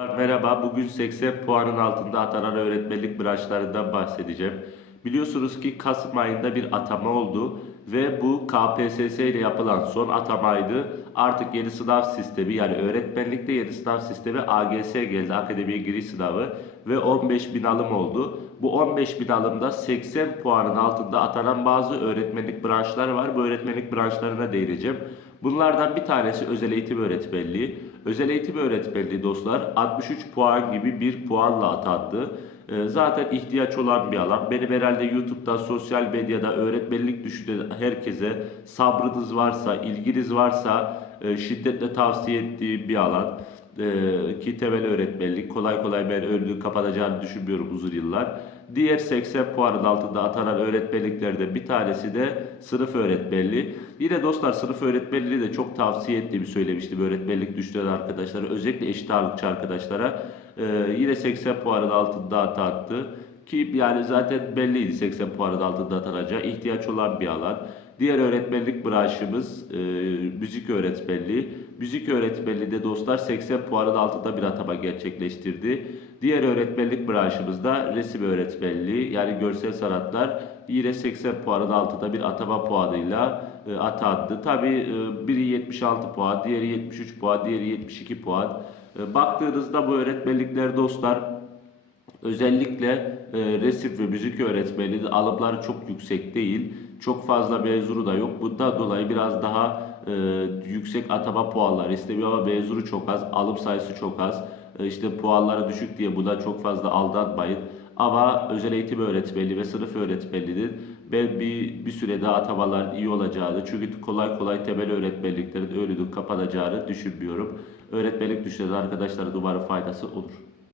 Merhaba, bugün 80 puanın altında atanan öğretmenlik branşlarından bahsedeceğim. Biliyorsunuz ki Kasım ayında bir atama oldu ve bu KPSS ile yapılan son atamaydı. Artık yeni sınav sistemi yani öğretmenlikte yeni sınav sistemi AGS geldi, akademiye giriş sınavı ve 15 bin alım oldu. Bu 15 bin alımda 80 puanın altında atanan bazı öğretmenlik branşları var. Bu öğretmenlik branşlarına değineceğim. Bunlardan bir tanesi özel eğitim öğretmenliği. Özel eğitim öğretmenliği dostlar 63 puan gibi bir puanla atandı. Ee, Zaten ihtiyaç olan bir alan. Benim herhalde YouTube'da, sosyal medyada öğretmenlik düşünen herkese sabrınız varsa, ilginiz varsa e, şiddetle tavsiye ettiğim bir alan. Ee, ki temel öğretmenlik kolay kolay ben önünü kapatacağını düşünmüyorum uzun yıllar. Diğer 80 puanın altında atanan öğretmenliklerden bir tanesi de sınıf öğretmenliği. Yine dostlar sınıf öğretmenliği de çok tavsiye ettiğimi söylemiştim öğretmenlik düşünen arkadaşlara özellikle eşit ağırlıkçı arkadaşlara. Ee, yine 80 puanın altında atandı. Ki yani zaten belliydi 80 puanın altında atanacağı ihtiyaç olan bir alan. Diğer öğretmenlik branşımız e, müzik öğretmenliği. Müzik öğretmenliği de dostlar 80 puanın altında bir atama gerçekleştirdi. Diğer öğretmenlik branşımız da resim öğretmenliği yani görsel sanatlar yine 80 puanın altında bir atama puanıyla e, atandı. Tabi e, biri 76 puan, diğeri 73 puan, diğeri 72 puan. E, baktığınızda bu öğretmenlikler dostlar Özellikle e, resim ve müzik öğretmenliği alımları çok yüksek değil. Çok fazla mezunu da yok. Bundan dolayı biraz daha e, yüksek atama puanları istemiyor ama mezunu çok az, alım sayısı çok az. E, işte puanları düşük diye buna çok fazla aldanmayın. Ama özel eğitim öğretmenliği ve sınıf öğretmenliğinin ben bir, bir süre daha atamaların iyi olacağını çünkü kolay kolay temel öğretmenliklerin önünün kapanacağını düşünmüyorum. Öğretmenlik düşünen arkadaşlara umarım faydası olur.